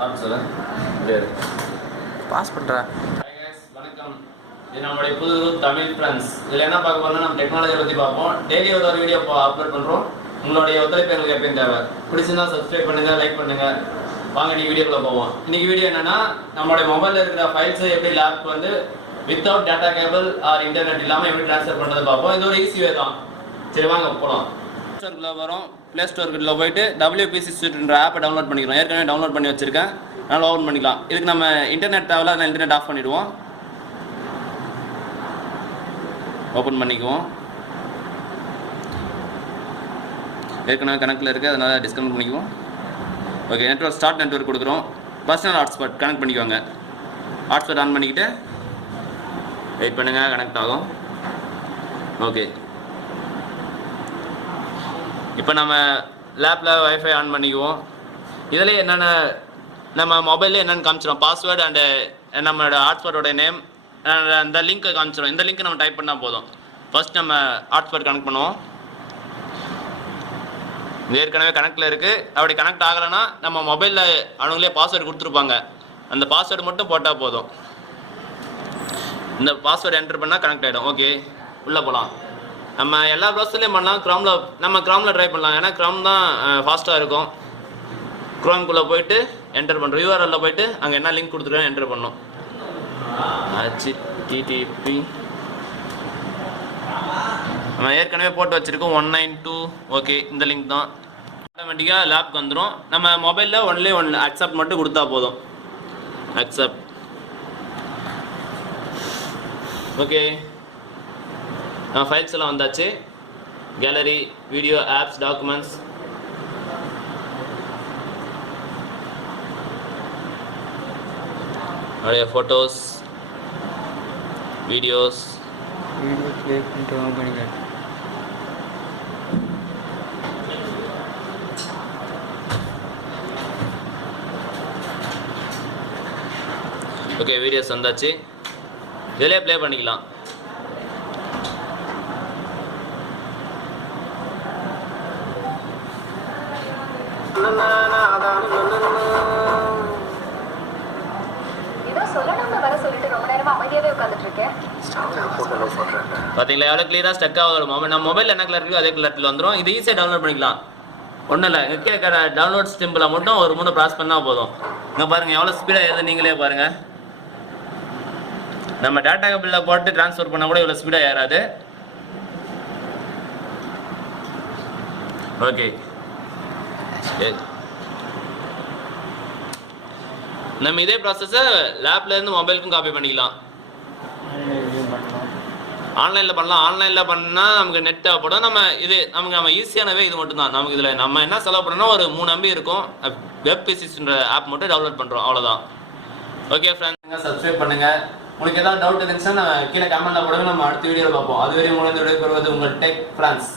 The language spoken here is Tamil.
பாஸ் பண்ணுறேன். வணக்கம், இது நம்மளுடைய புது தமிழ் ஃப்ரெண்ட்ஸ். இதில் என்ன பார்க்க போறோம்னா நம்ம டெக்னாலஜியை பற்றி பார்ப்போம். டெய்லி ஒரு வீடியோ அப்லோட் பண்ணுறோம். உங்களுடைய ஒத்துழைப்பு எங்களுக்கு எப்பயும் தேவை. பிடிச்சிருந்தா சப்ஸ்கிரைப் பண்ணுங்க, லைக் பண்ணுங்க. வாங்க இன்னைக்கு வீடியோக்குள்ள போவோம். இன்னைக்கு வீடியோ என்னன்னா நம்மளுடைய மொபைலில் இருக்கிற ஃபைல்ஸை எப்படி லேப்க்கு வந்து without data cable R internet இல்லாமல் எப்படி ட்ரான்ஸ்ஃபர் பண்ணுறது பார்ப்போம். இது ஒரு ஈஸி வே தான். சரி வாங்க போகலாம். ப்ளே ஸ்டோருக்குள்ள வரும். ப்ளே ஸ்டோருக்குள்ள போயிட்டு WPC Suiteன்ற ஆப்பை டவுன்லோட் பண்ணிக்கிறோம். ஏற்கனவே டவுன்லோட் பண்ணி வச்சிருக்கேன், அதனால் ஓப்பன் பண்ணிக்கலாம். இதுக்கு நம்ம இன்டர்நெட் தேவையில்ல, அதனால் இன்டர்நெட் ஆஃப் பண்ணிவிடுவோம். ஓப்பன் பண்ணிக்குவோம். ஏற்கனவே கணக்கில் இருக்குது, அதனால் டிஸ்கனெக்ட் பண்ணிக்குவோம். ஓகே, நெட்வொர்க் ஸ்டார்ட் நெட்வொர்க் கொடுக்குறோம். பர்சனல் ஹாட்ஸ்பாட் கனெக்ட் பண்ணிக்குவாங்க. ஹாட்ஸ்பாட் ஆன் பண்ணிக்கிட்டு வெயிட் பண்ணுங்கள், கனெக்ட் ஆகும். ஓகே, இப்போ நம்ம லேப்பில் வைஃபை ஆன் பண்ணிக்குவோம். இதில் என்னென்ன நம்ம மொபைலில் என்னென்னு காமிச்சிடும், பாஸ்வேர்டு அண்டு நம்மளோட ஹாட்ஸ்பாட்டோட நேம், அந்த லிங்க்கை காமிச்சிடும். இந்த லிங்க்கை நம்ம டைப் பண்ணால் போதும். ஃபர்ஸ்ட் நம்ம ஹாட்ஸ்பாட் கனெக்ட் பண்ணுவோம். இது ஏற்கனவே கனெக்டில் இருக்குது. அப்படி கனெக்ட் ஆகலைன்னா நம்ம மொபைலில் அவங்களே பாஸ்வேர்டு கொடுத்துருப்பாங்க, அந்த பாஸ்வேர்டு மட்டும் போட்டால் போதும். இந்த பாஸ்வேர்டு என்டர் பண்ணால் கனெக்ட் ஆகிடும். ஓகே, உள்ளே போகலாம். நம்ம எல்லா ப்ரௌசர்லேயும் பண்ணலாம். நம்ம க்ரோமில் ட்ரை பண்ணலாம், ஏன்னா க்ரோம் தான் ஃபாஸ்ட்டாக இருக்கும். க்ரோம்குள்ளே போயிட்டு என்டர் பண்ணுறோம். URL போயிட்டு அங்கே என்ன லிங்க் கொடுத்துருக்கோம் என்டர் பண்ணோம். HTTP நம்ம ஏற்கனவே போட்டு வச்சுருக்கோம் 192. ஓகே, இந்த லிங்க் தான். ஆட்டோமேட்டிக்காக லேப்க்கு வந்துடும். நம்ம மொபைலில் ஒன்லி அக்செப்ட் மட்டும் கொடுத்தா போதும். அக்செப்ட். ஓகே, ஃபைல்ஸ் எல்லாம் வந்தாச்சு. Gallery, video, apps, documents. நிறைய ஃபோட்டோஸ், வீடியோஸ். ப்ளே பண்ணிட்டு ஆன் பண்ணிக்கிறேன். ஓகே, வீடியோஸ் வந்தாச்சு. இதிலே ப்ளே பண்ணிக்கலாம். பார்த்தீங்களா எவ்வளோ கிளியராக ஸ்டக் ஆகும். நம்ம மொபைல் என்ன கலர் இருக்கோ அதே கலரில் வந்துடும். இது ஈஸியாக டவுன்லோட் பண்ணிக்கலாம். ஒன்றும் இல்லை, இருக்கிற டவுன்லோட் ஸ்டிம்பில் மட்டும் ஒரு 3 ப்ராஸ் பண்ணால் போதும். இங்கே பாருங்கள் எவ்வளோ ஸ்பீடாக ஏறுது, நீங்களே பாருங்கள். நம்ம டேட்டா கேபிளில் போட்டு ட்ரான்ஸ்ஃபர் பண்ணால் கூட இவ்வளோ ஸ்பீடாக ஏறாது. ஓகே, நம்ம இதே ப்ராசஸை லேப்லேருந்து மொபைலுக்கும் காப்பி பண்ணிக்கலாம். ஆன்லைனில் பண்ணலாம். ஆன்லைனில் பண்ணால் நமக்கு நெட் தேவைப்படும். நம்ம ஈஸியானவே இது மட்டும்தான். நமக்கு இதில் நம்ம என்ன செலவு பண்ணோம்னா ஒரு 3 MB இருக்கும். WPCன்ற ஆப் மட்டும் டவுன்லோட் பண்ணுறோம், அவ்வளோதான். ஓகே ஃப்ரெண்ட்ஸ், சப்ஸ்கிரைப் பண்ணுங்கள். உங்களுக்கு ஏதாவது டவுட் இருந்துச்சுன்னா கீழே கமெண்ட்டில் போடுங்க, நம்ம அடுத்த வீடியோவில் பார்ப்போம். அதுவரை உங்களது விடைபெறுவது உங்கள் டெக் ஃப்ரெண்ட்ஸ்.